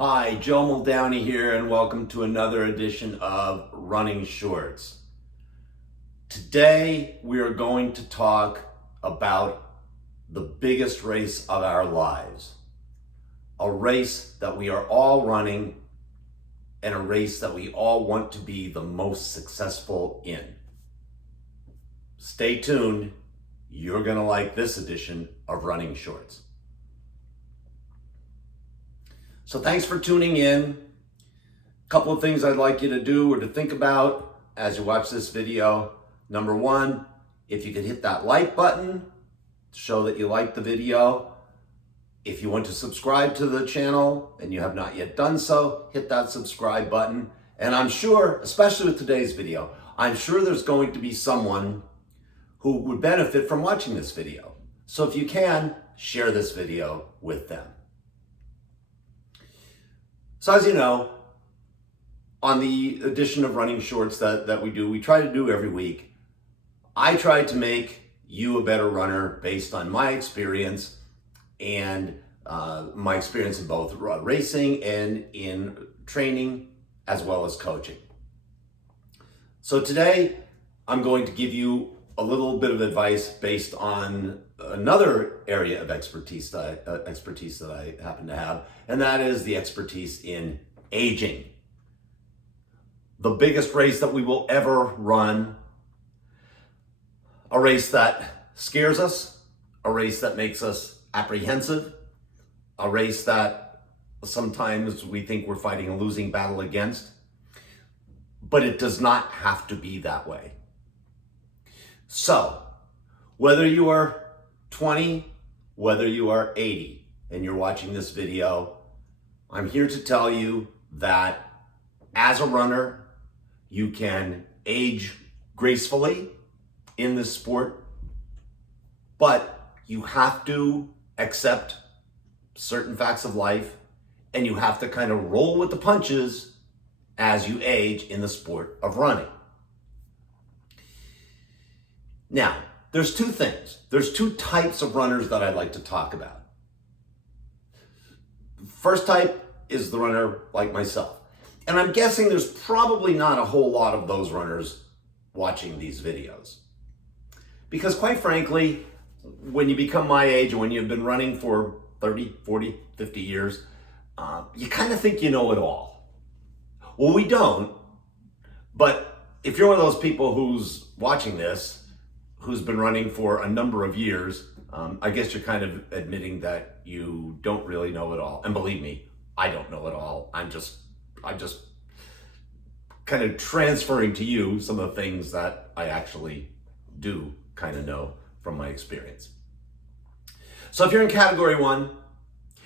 Hi, Joe Muldowney here, and welcome to another edition of Running Shorts. Today, we are going to talk about the biggest race of our lives. A race that we are all running, and a race that we all want to be the most successful in. Stay tuned. You're going to like this edition of Running Shorts. So thanks for tuning in. A couple of things I'd like you to do or to think about as you watch this video. Number one, if you could hit that like button to show that you like the video. If you want to subscribe to the channel and you have not yet done so, hit that subscribe button. And I'm sure, especially with today's video, I'm sure there's going to be someone who would benefit from watching this video. So if you can, share this video with them. So as you know, on the edition of Running Shorts that we try to do every week, I try to make you a better runner based on my experience and my experience in both racing and in training as well as coaching. So today, I'm going to give you a little bit of advice based on another area of expertise that I happen to have, and that is the expertise in aging. The biggest race that we will ever run, a race that scares us, a race that makes us apprehensive, a race that sometimes we think we're fighting a losing battle against, but it does not have to be that way. So, whether you are 20, whether you are 80, and you're watching this video, I'm here to tell you that as a runner, you can age gracefully in this sport, but you have to accept certain facts of life, and you have to kind of roll with the punches as you age in the sport of running. Now, there's two things. There's two types of runners that I'd like to talk about. First type is the runner like myself. And I'm guessing there's probably not a whole lot of those runners watching these videos. Because quite frankly, when you become my age and when you've been running for 30, 40, 50 years, you kind of think you know it all. Well, we don't. But if you're one of those people who's watching this, who's been running for a number of years, I guess you're kind of admitting that you don't really know it all. And believe me, I don't know it all. I'm just kind of transferring to you some of the things that I actually do kind of know from my experience. So if you're in category 1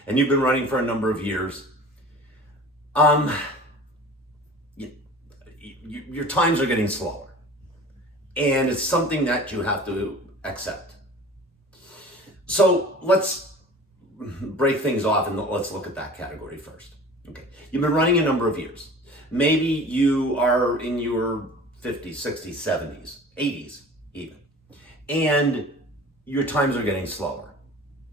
and you've been running for a number of years, your times are getting slower. And it's something that you have to accept. So let's break things off and let's look at that category first. Okay, you've been running a number of years. Maybe you are in your 50s, 60s, 70s, 80s even. And your times are getting slower.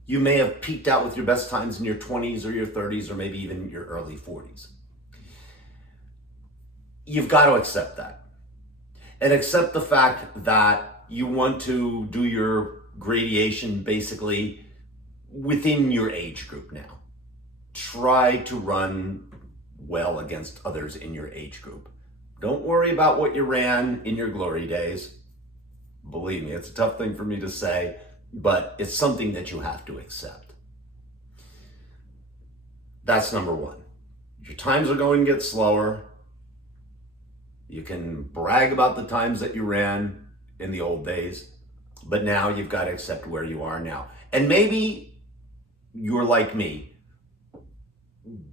You may have peaked out with your best times in your 20s or your 30s or maybe even your early 40s. You've got to accept that. And accept the fact that you want to do your gradation basically within your age group now. Try to run well against others in your age group. Don't worry about what you ran in your glory days. Believe me, it's a tough thing for me to say, but it's something that you have to accept. That's number one. Your times are going to get slower. You can brag about the times that you ran in the old days, but now you've got to accept where you are now. And maybe you're like me.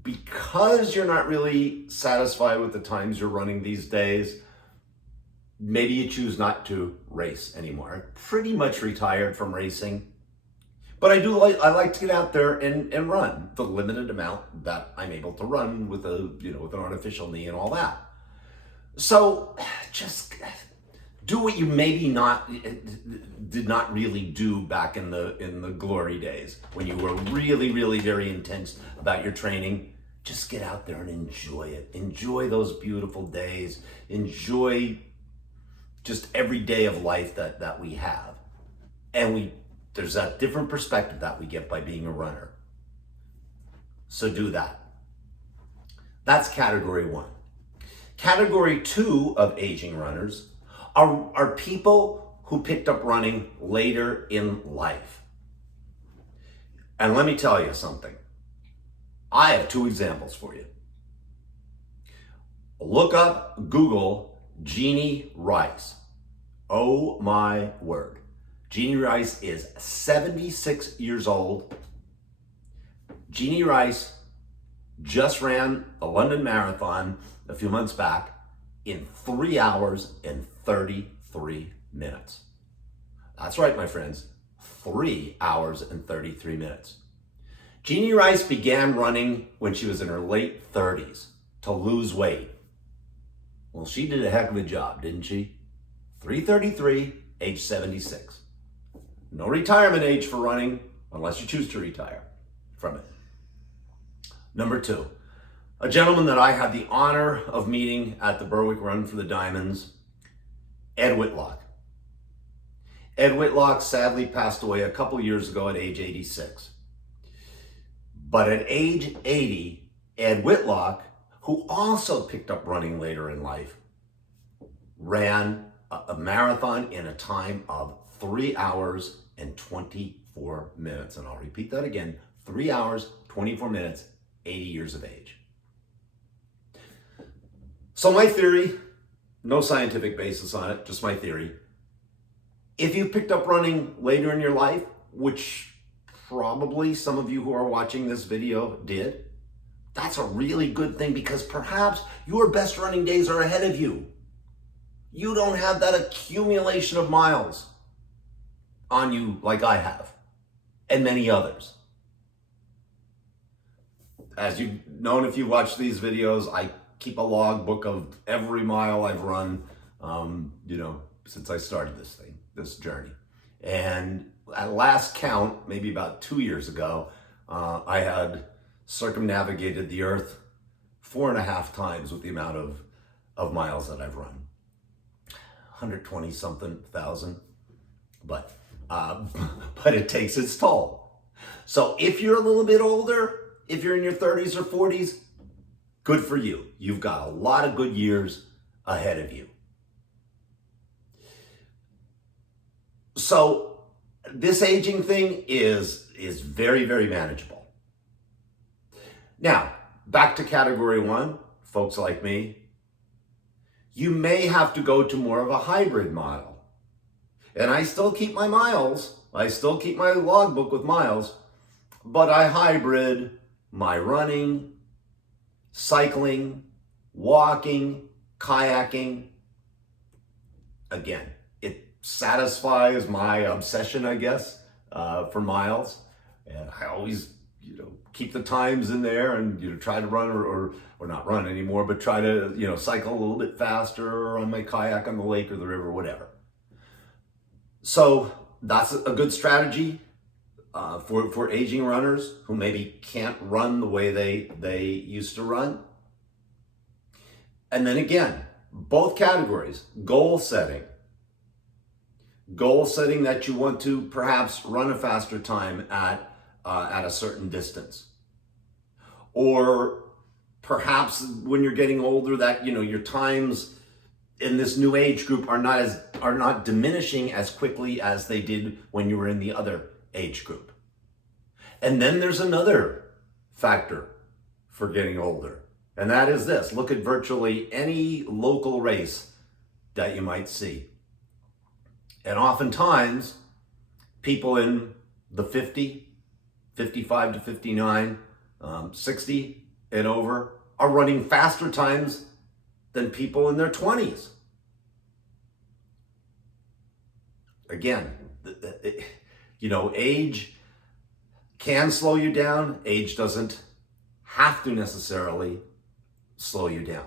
Because you're not really satisfied with the times you're running these days, maybe you choose not to race anymore. I'm pretty much retired from racing, but I like to get out there and run the limited amount that I'm able to run with with an artificial knee and all that. So just do what you maybe did not really do back in the glory days when you were really, really very intense about your training. just get out there and enjoy it. Enjoy those beautiful days. Enjoy just every day of life that we have. And there's that different perspective that we get by being a runner. So do that. That's category 1. Category 2 of aging runners are people who picked up running later in life. And let me tell you something. I have 2 examples for you. Look up, Google Jeannie Rice. Oh my word. Jeannie Rice is 76 years old. Jeannie Rice just ran the London Marathon a few months back in 3 hours and 33 minutes. That's right, my friends, 3 hours and 33 minutes. Jeannie Rice began running when she was in her late 30s to lose weight. Well, she did a heck of a job, didn't she? 3:33, age 76. No retirement age for running, unless you choose to retire from it. Number 2, a gentleman that I had the honor of meeting at the Berwick Run for the Diamonds, Ed Whitlock. Ed Whitlock sadly passed away a couple years ago at age 86. But at age 80, Ed Whitlock, who also picked up running later in life, ran a marathon in a time of 3 hours and 24 minutes. And I'll repeat that again, 3 hours, 24 minutes, 80 years of age. So my theory, no scientific basis on it, just my theory. If you picked up running later in your life, which probably some of you who are watching this video did, that's a really good thing, because perhaps your best running days are ahead of you. You don't have that accumulation of miles on you like I have, and many others. As you've known, if you watch these videos, I keep a logbook of every mile I've run, since I started this journey. And at last count, maybe about 2 years ago, I had circumnavigated the earth 4.5 times with the amount of miles that I've run. 120 something thousand, but it takes its toll. So if you're a little bit older, if you're in your 30s or 40s, good for you. You've got a lot of good years ahead of you. So this aging thing is very, very manageable. Now, back to category 1, folks like me, you may have to go to more of a hybrid model. And I still keep my miles. I still keep my logbook with miles, but I hybrid my running, cycling, walking, kayaking. Again, it satisfies my obsession, I guess, for miles. And I always, keep the times in there and, try to run or not run anymore, but try to, cycle a little bit faster on my kayak on the lake or the river, whatever. So that's a good strategy for aging runners who maybe can't run the way they used to run. And then again, both categories, goal setting. Goal setting that you want to perhaps run a faster time at a certain distance. Or perhaps when you're getting older that, your times in this new age group are not diminishing as quickly as they did when you were in the other age group. And then there's another factor for getting older, and that is this. Look at virtually any local race that you might see. And oftentimes, people in the 50, 55 to 59, 60 and over are running faster times than people in their 20s. Again, age can slow you down. Age doesn't have to necessarily slow you down.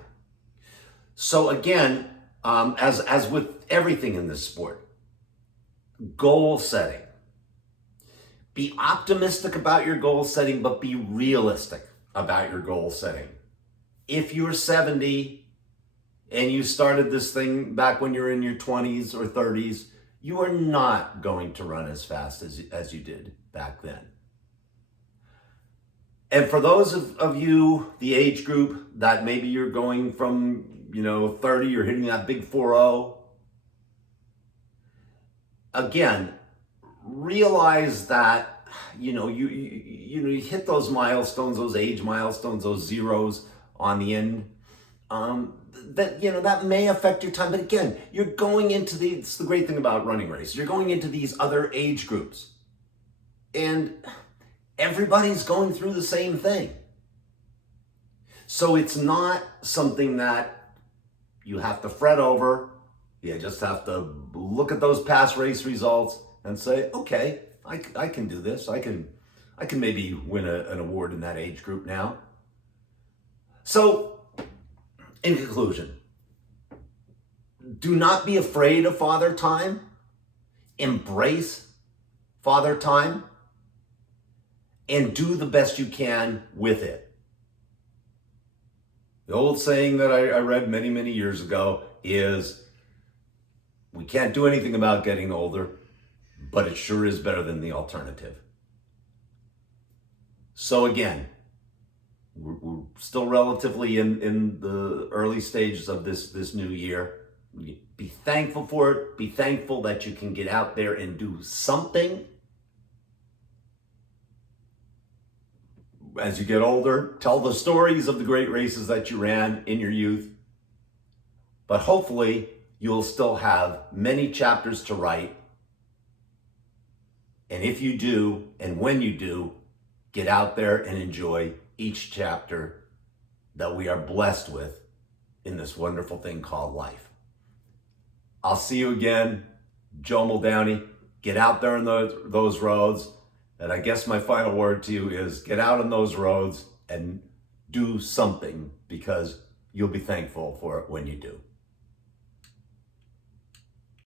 So again, as with everything in this sport, goal setting. Be optimistic about your goal setting, but be realistic about your goal setting. If you're 70 and you started this thing back when you're in your 20s or 30s, you are not going to run as fast as you did back then. And for those of you, the age group that maybe you're going from, 30, you're hitting that big 4-0. Again, realize that, you hit those milestones, those age milestones, those zeros on the end. That may affect your time. But again, you're going into it's the great thing about running races. You're going into these other age groups. And everybody's going through the same thing. So it's not something that you have to fret over. You just have to look at those past race results and say, okay, I can do this. I can maybe win an award in that age group now. So, in conclusion, do not be afraid of Father Time. Embrace Father Time. And do the best you can with it. The old saying that I read many, many years ago is, we can't do anything about getting older, but it sure is better than the alternative. So again, we're still relatively in the early stages of this new year. Be thankful for it. Be thankful that you can get out there and do something. As you get older, tell the stories of the great races that you ran in your youth. But hopefully, you'll still have many chapters to write. And if you do, and when you do, get out there and enjoy each chapter that we are blessed with in this wonderful thing called life. I'll see you again. Joe Muldowney. Get out there on those roads. And I guess my final word to you is get out on those roads and do something, because you'll be thankful for it when you do.